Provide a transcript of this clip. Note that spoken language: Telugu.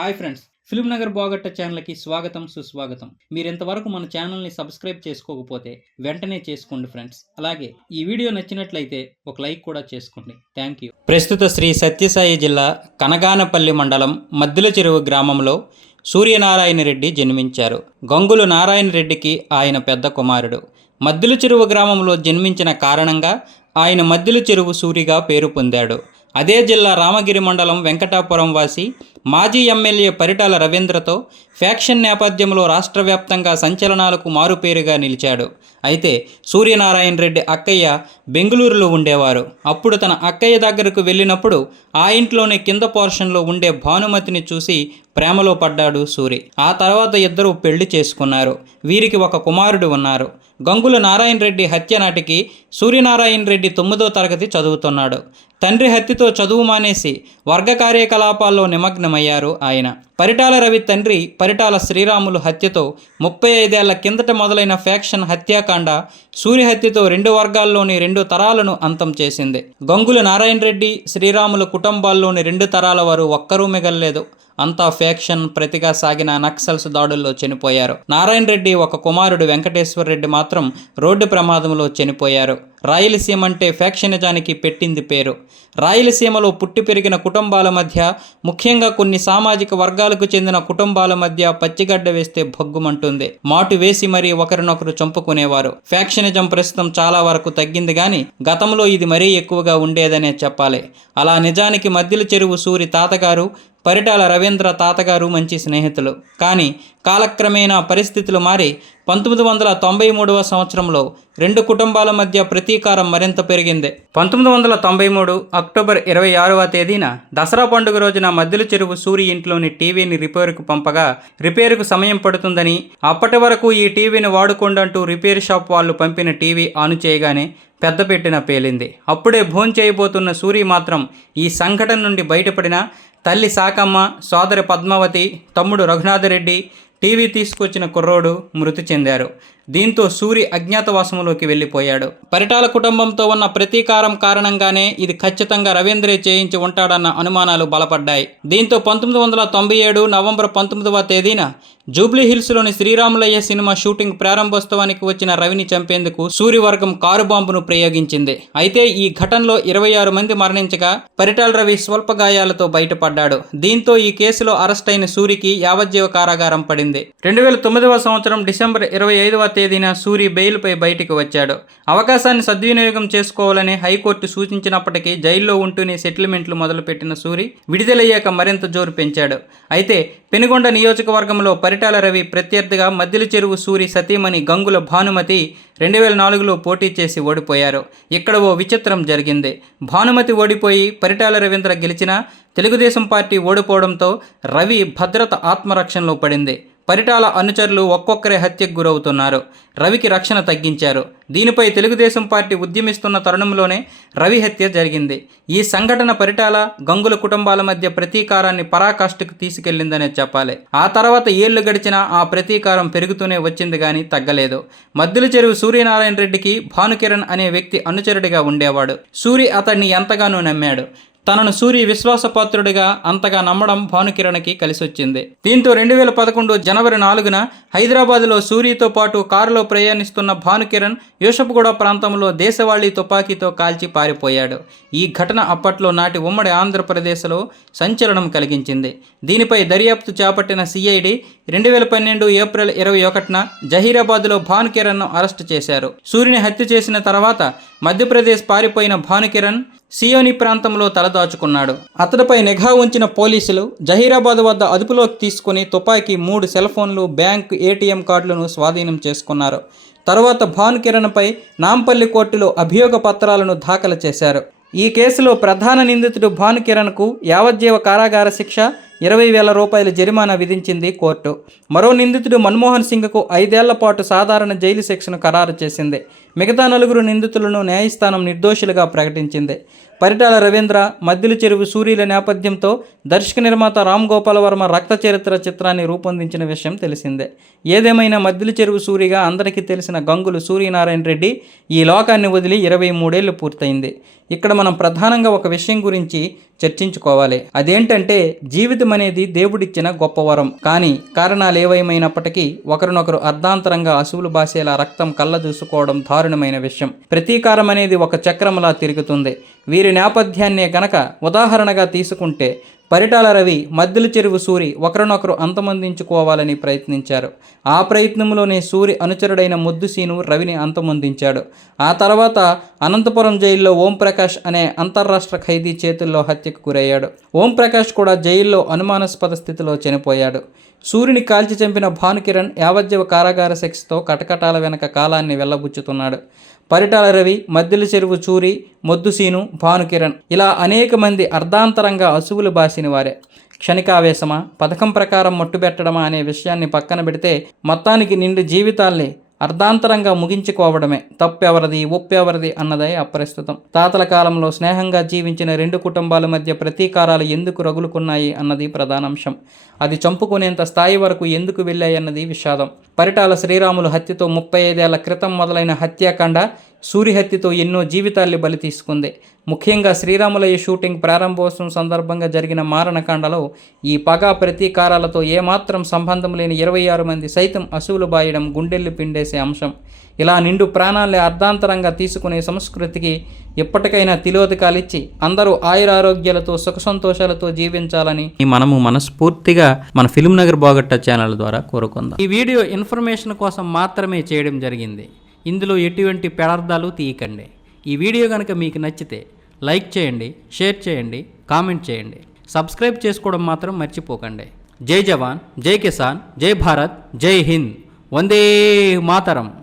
హాయ్ ఫ్రెండ్స్ ఫిల్మ్ నగర్ బాగట్ట ఛానల్కి స్వాగతం సుస్వాగతం. మీరు ఇంతవరకు మన ఛానల్ని సబ్స్క్రైబ్ చేసుకోకపోతే వెంటనే చేసుకోండి ఫ్రెండ్స్. అలాగే ఈ వీడియో నచ్చినట్లయితే ఒక లైక్ కూడా చేసుకోండి. Thank you. ప్రస్తుత శ్రీ సత్యసాయి జిల్లా కనగానపల్లి మండలం మద్దుల చెరువు గ్రామంలో సూర్యనారాయణ రెడ్డి జన్మించారు. గంగులు నారాయణ రెడ్డికి ఆయన పెద్ద కుమారుడు. మద్దుల చెరువు గ్రామంలో జన్మించిన కారణంగా ఆయన మద్దుల చెరువు సూరిగా పేరు పొందాడు. అదే జిల్లా రామగిరి మండలం వెంకటాపురం వాసి మాజీ ఎమ్మెల్యే పరిటాల రవీంద్రతో ఫ్యాక్షన్ నేపథ్యంలో రాష్ట్ర వ్యాప్తంగా సంచలనాలకు మారుపేరుగా నిలిచాడు. అయితే సూర్యనారాయణ రెడ్డి అక్కయ్య బెంగళూరులో ఉండేవారు. అప్పుడు తన అక్కయ్య దగ్గరకు వెళ్ళినప్పుడు ఆ ఇంట్లోనే కింద పోర్షన్లో ఉండే భానుమతిని చూసి ప్రేమలో పడ్డాడు సూరి. ఆ తర్వాత ఇద్దరూ పెళ్ళి చేసుకున్నారు. వీరికి ఒక కుమారుడు ఉన్నారు. గంగుల నారాయణ రెడ్డి హత్య నాటికి సూర్యనారాయణ రెడ్డి తొమ్మిదో తరగతి చదువుతున్నాడు. తండ్రి హత్యతో చదువు మానేసి వర్గ కార్యకలాపాల్లో నిమగ్నమయ్యారు ఆయన. పరిటాల రవి తండ్రి పరిటాల శ్రీరాములు హత్యతో ముప్పై ఐదేళ్ళ కిందట మొదలైన ఫ్యాక్షన్ హత్యాకాండ సూర్య హత్యతో రెండు వర్గాల్లోని రెండు తరాలను అంతం చేసింది. గంగుల నారాయణ రెడ్డి శ్రీరాములు కుటుంబాల్లోని రెండు తరాల వారు ఒక్కరూ మిగల్లేదు. అంతా ఫ్యాక్షన్ ప్రతిగా సాగిన నక్సల్స్ దాడుల్లో చనిపోయారు. నారాయణ రెడ్డి ఒక కుమారుడు వెంకటేశ్వర రెడ్డి మాత్రం రోడ్డు ప్రమాదంలో చనిపోయారు. రాయలసీమ అంటే ఫ్యాక్షనిజానికి పెట్టింది పేరు. రాయలసీమలో పుట్టి పెరిగిన కుటుంబాల మధ్య ముఖ్యంగా కొన్ని సామాజిక వర్గాలకు చెందిన కుటుంబాల మధ్య పచ్చిగడ్డ వేస్తే భగ్గుమంటుంది. మాటు వేసి మరీ ఒకరినొకరు చంపుకునేవారు. ఫ్యాక్షనిజం ప్రస్తుతం చాలా వరకు తగ్గింది కానీ గతంలో ఇది మరీ ఎక్కువగా ఉండేదనే చెప్పాలి. అలా నిజానికి మధ్యల చెరువు సూరి తాతగారు పరిటాల రవీంద్ర తాతగారు మంచి స్నేహితులు. కానీ కాలక్రమేణా పరిస్థితులు మారి పంతొమ్మిది వందల తొంభై మూడవ సంవత్సరంలో రెండు కుటుంబాల మధ్య ప్రతీకారం మరింత పెరిగింది. పంతొమ్మిది వందల తొంభై మూడు అక్టోబర్ ఇరవై ఆరవ తేదీన దసరా పండుగ రోజున మద్దిల చెరువు సూరి ఇంట్లోని టీవీని రిపేరుకు పంపగా రిపేరుకు సమయం పడుతుందని అప్పటి వరకు ఈ టీవీని వాడుకోండంటూ రిపేర్ షాప్ వాళ్ళు పంపిన టీవీ ఆను చేయగానే పెద్దపెట్టిన పేలింది. అప్పుడే భోంచేయబోతున్న సూరి మాత్రం ఈ సంఘటన నుండి బయటపడిన తల్లి సాకమ్మ సోదరి పద్మావతి తమ్ముడు రఘునాథరెడ్డి టీవీ తీసుకొచ్చిన కుర్రోడు మృతి చెందారు. దీంతో సూరి అజ్ఞాతవాసంలోకి వెళ్ళిపోయాడు. పరిటాల కుటుంబంతో ఉన్న ప్రతీకారం కారణంగానే ఇది ఖచ్చితంగా రవీంద్రే చేయించి ఉంటాడన్న అనుమానాలు బలపడ్డాయి. దీంతో పంతొమ్మిది వందల తొంభై ఏడు నవంబర్ పంతొమ్మిదవ తేదీన జూబ్లీ హిల్స్లోని శ్రీరాములయ్య సినిమా షూటింగ్ ప్రారంభోత్సవానికి వచ్చిన రవిని చంపేందుకు సూర్యవర్గం కారు బాంబును ప్రయోగించింది. అయితే ఈ ఘటనలో ఇరవై ఆరు మంది మరణించగా పరిటాల రవి స్వల్ప గాయాలతో బయటపడ్డాడు. దీంతో ఈ కేసులో అరెస్ట్ అయిన సూరికి యావజ్జీవ కారాగారం పడింది. రెండు వేల తొమ్మిదవ సంవత్సరం డిసెంబర్ ఇరవై ఐదవ తేదీన సూరి బెయిల్పై బయటికి వచ్చాడు. అవకాశాన్ని సద్వినియోగం చేసుకోవాలని హైకోర్టు సూచించినప్పటికీ జైల్లో ఉంటూనే సెటిల్మెంట్లు మొదలుపెట్టిన సూరి విడుదలయ్యాక మరింత జోరు పెంచాడు. అయితే పెనుగొండ నియోజకవర్గంలో పరిటాల రవి ప్రత్యర్థిగా మద్దిల చెరువు సూరి సతీమణి గంగుల భానుమతి రెండు వేల నాలుగులో పోటీ చేసి ఓడిపోయారు. ఇక్కడ ఓ విచిత్రం జరిగింది. భానుమతి ఓడిపోయి పరిటాల రవీంద్ర గెలిచినా తెలుగుదేశం పార్టీ ఓడిపోవడంతో రవి భద్రత ఆత్మరక్షణలో పడింది. పరిటాల అనుచరులు ఒక్కొక్కరే హత్యకు గురవుతున్నారు. రవికి రక్షణ తగ్గించారు. దీనిపై తెలుగుదేశం పార్టీ ఉద్యమిస్తున్న తరుణంలోనే రవి హత్య జరిగింది. ఈ సంఘటన పరిటాల గంగుల కుటుంబాల మధ్య ప్రతీకారాన్ని పరాకాష్ఠకు తీసుకెళ్ళిందనే చెప్పాలి. ఆ తర్వాత ఏళ్ళు గడిచినా ఆ ప్రతీకారం పెరుగుతూనే వచ్చింది కానీ తగ్గలేదు. మద్దుల చెరువు సూర్యనారాయణ రెడ్డికి భానుకిరణ్ అనే వ్యక్తి అనుచరుడిగా ఉండేవాడు. సూరి అతన్ని ఎంతగానో నమ్మాడు. తనను సూరి విశ్వాసపాత్రుడిగా అంతగా నమ్మడం భానుకిరణ్కి కలిసొచ్చింది. దీంతో రెండు వేల పదకొండు జనవరి నాలుగున హైదరాబాద్లో సూరితో పాటు కారులో ప్రయాణిస్తున్న భానుకిరణ్ యూషప్గూడ ప్రాంతంలో దేశవాళీ తుపాకీతో కాల్చి పారిపోయాడు. ఈ ఘటన అప్పట్లో నాటి ఉమ్మడి ఆంధ్రప్రదేశ్లో సంచలనం కలిగించింది. దీనిపై దర్యాప్తు చేపట్టిన సిఐడి రెండు వేల పన్నెండు ఏప్రిల్ ఇరవై ఒకటిన జహీరాబాద్లో భానుకిరణ్ను అరెస్టు చేశారు. సూర్యుని హత్య చేసిన తర్వాత మధ్యప్రదేశ్ పారిపోయిన భానుకిరణ్ సియోని ప్రాంతంలో తలదాచుకున్నాడు అతడిపై నిఘా ఉంచిన పోలీసులు జహీరాబాద్ వద్ద అదుపులోకి తీసుకుని తుపాకీ మూడు సెల్ ఫోన్లు బ్యాంక్ ఏటీఎం కార్డులను స్వాధీనం చేసుకున్నారు. తర్వాత భాను కిరణ్పై నాంపల్లి కోర్టులో అభియోగ పత్రాలను దాఖలు చేశారు. ఈ కేసులో ప్రధాన నిందితుడు భాను కిరణ్కు యావజ్జీవ కారాగార శిక్ష ఇరవై వేల రూపాయల జరిమానా విధించింది కోర్టు. మరో నిందితుడు మన్మోహన్ సింగ్కు ఐదేళ్ళ పాటు సాధారణ జైలు శిక్షను ఖరారు చేసింది. మిగతా నలుగురు నిందితులను న్యాయస్థానం నిర్దోషులుగా ప్రకటించింది. పరిటాల రవీంద్ర మద్దిలి చెరువు సూర్యుల నేపథ్యంతో దర్శక నిర్మాత రామ్ గోపాల్ వర్మ రక్త చరిత్ర చిత్రాన్ని రూపొందించిన విషయం తెలిసిందే. ఏదేమైనా మద్దిలి చెరువు సూరిగా అందరికీ తెలిసిన గంగులు సూర్యనారాయణ రెడ్డి ఈ లోకాన్ని వదిలి ఇరవై మూడేళ్ళు పూర్తయింది. ఇక్కడ మనం ప్రధానంగా ఒక విషయం గురించి చర్చించుకోవాలి. అదేంటంటే జీవితం అనేది దేవుడిచ్చిన గొప్ప వరం కానీ కారణాలు ఏవైమైనప్పటికీ ఒకరినొకరు అర్ధాంతరంగా అసువులు బాసేలా రక్తం కళ్ళ చూసుకోవడం దారుణమైన విషయం. ప్రతీకారం అనేది ఒక చక్రంలా తిరుగుతుంది. వీరి నేపథ్యాన్నే గనక ఉదాహరణగా తీసుకుంటే పరిటాల రవి మద్దిల చెరువు సూరి ఒకరినొకరు అంతమొందించుకోవాలని ప్రయత్నించారు. ఆ ప్రయత్నంలోనే సూరి అనుచరుడైన ముద్దుసీను రవిని అంతమొందించాడు. ఆ తర్వాత అనంతపురం జైల్లో ఓంప్రకాష్ అనే అంతర్రాష్ట్ర ఖైదీ చేతుల్లో హత్యకు గురయ్యాడు. ఓంప్రకాష్ కూడా జైల్లో అనుమానాస్పద స్థితిలో చనిపోయాడు. సూర్యుని కాల్చి చంపిన భానుకిరణ్ యావజ్జీవ కారాగార శిక్షతో కటకటాల వెనక కాలాన్ని వెళ్ళబుచ్చుతున్నాడు. పరిటాల రవి మద్దెల చెరువు చూరి మొద్దుసీను భానుకిరణ్ ఇలా అనేక మంది అర్ధాంతరంగా అసువులు బాసిన వారే. క్షణికావేశమా? పథకం ప్రకారం మట్టుబెట్టడమా అనే విషయాన్ని పక్కన పెడితే మొత్తానికి నిండు జీవితాల్ని అర్ధాంతరంగా ముగించుకోవడమే తప్పెవరిది ఒప్పెవరిది అన్నదే అప్రస్తుతం తాతల కాలంలో స్నేహంగా జీవించిన రెండు కుటుంబాల మధ్య ప్రతీకారాలు ఎందుకు రగులుకున్నాయి అన్నది ప్రధానాంశం. అది చంపుకునేంత స్థాయి వరకు ఎందుకు వెళ్ళాయన్నది విషాదం. పరిటాల శ్రీరాములు హత్యతో ముప్పై ఐదేళ్ళ క్రితం మొదలైన హత్యాకాండ సూరిహత్యతో ఎన్నో జీవితాల్ని బలి తీసుకుంది. ముఖ్యంగా శ్రీరాములయ్య షూటింగ్ ప్రారంభోత్సవం సందర్భంగా జరిగిన మారణకాండలో ఈ పగా ప్రతీకారాలతో ఏమాత్రం సంబంధం లేని ఇరవై ఆరు మంది సైతం అసువులు బాయడం గుండెల్లు పిండేసే అంశం. ఇలా నిండు ప్రాణాల్ని అర్ధాంతరంగా తీసుకునే సంస్కృతికి ఎప్పటికైనా తిలోదకాలిచ్చి అందరూ ఆయురారోగ్యాలతో సుఖ సంతోషాలతో జీవించాలని మనము మనస్ఫూర్తిగా మన ఫిల్మ్ నగర్ బాగట్ట ఛానల్ ద్వారా కోరుకుందాం. ఈ వీడియో ఇన్ఫర్మేషన్ కోసం మాత్రమే చేయడం జరిగింది. ఇందులో ఎటువంటి పెడార్థాలు తీయకండి. ఈ వీడియో కనుక మీకు నచ్చితే లైక్ చేయండి షేర్ చేయండి కామెంట్ చేయండి. సబ్స్క్రైబ్ చేసుకోవడం మాత్రం మర్చిపోకండి. జై జవాన్ జై కిసాన్ జై భారత్ జై హింద్. వందే మాతరం.